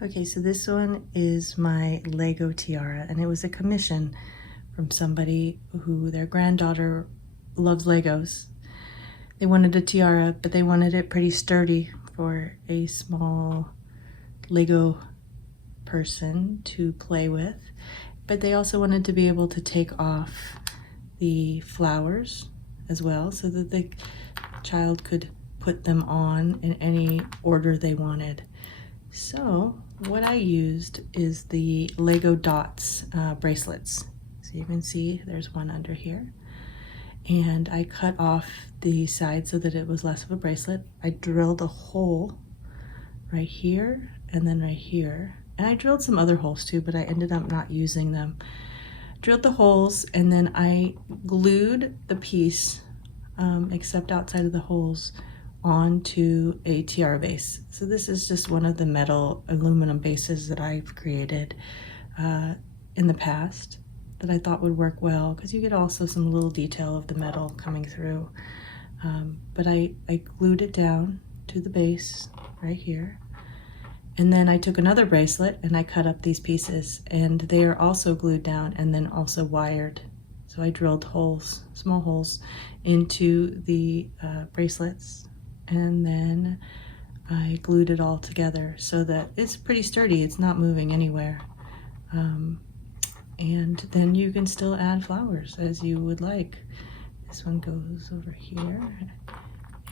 Okay, so this one is my Lego tiara, and it was a commission from somebody who their granddaughter loves Legos. They wanted a tiara, but they wanted it pretty sturdy for a small Lego person to play with. But they also wanted to be able to take off the flowers as well so that the child could put them on in any order they wanted. So what I used is the Lego Dots bracelets. So you can see there's one under here. And I cut off the side so that it was less of a bracelet. I drilled a hole right here and then right here. And I drilled some other holes too, but I ended up not using them. Drilled the holes and then I glued the piece, except outside of the holes, onto a tiara base. So this is just one of the metal aluminum bases that I've created in the past that I thought would work well, because you get also some little detail of the metal coming through. But I glued it down to the base right here. And then I took another bracelet and I cut up these pieces, and they are also glued down and then also wired. So I drilled holes, small holes, into the bracelets, and then I glued it all together so that it's pretty sturdy. It's not moving anywhere. And then you can still add flowers as you would like. This one goes over here,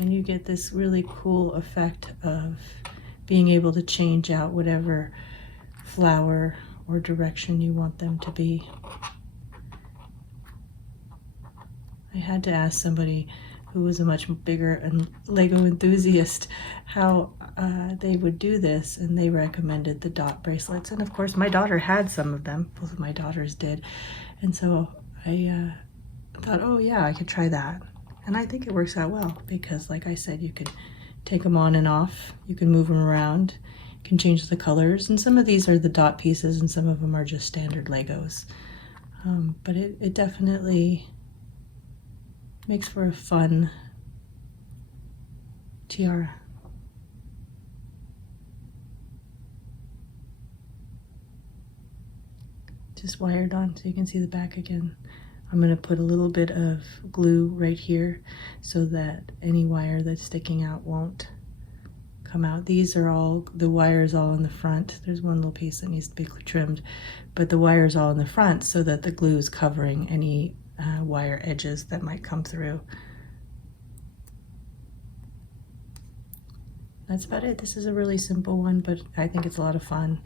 and you get this really cool effect of being able to change out whatever flower or direction you want them to be. I had to ask somebody who was a much bigger Lego enthusiast how they would do this, and they recommended the dot bracelets. And of course my daughter had some of them, both of my daughters did, and so I thought, oh yeah, I could try that. And I think it works out well, because like I said, you could take them on and off, you can move them around, you can change the colors, and some of these are the dot pieces and some of them are just standard Legos. But it definitely makes for a fun tiara. Just wired on so you can see the back again. I'm going to put a little bit of glue right here so that any wire that's sticking out won't come out. These are all, the wire's all in the front. There's one little piece that needs to be trimmed, but the wire's all in the front so that the glue is covering any wire edges that might come through. That's about it. This is a really simple one, but I think it's a lot of fun.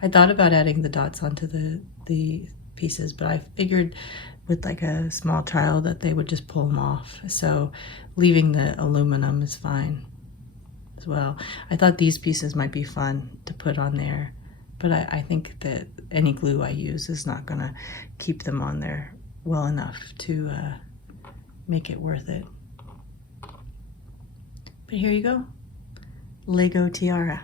I thought about adding the dots onto the pieces, but I figured with like a small child that they would just pull them off. So leaving the aluminum is fine as well. I thought these pieces might be fun to put on there, but I think that any glue I use is not gonna keep them on there well enough to make it worth it. But here you go, Lego tiara.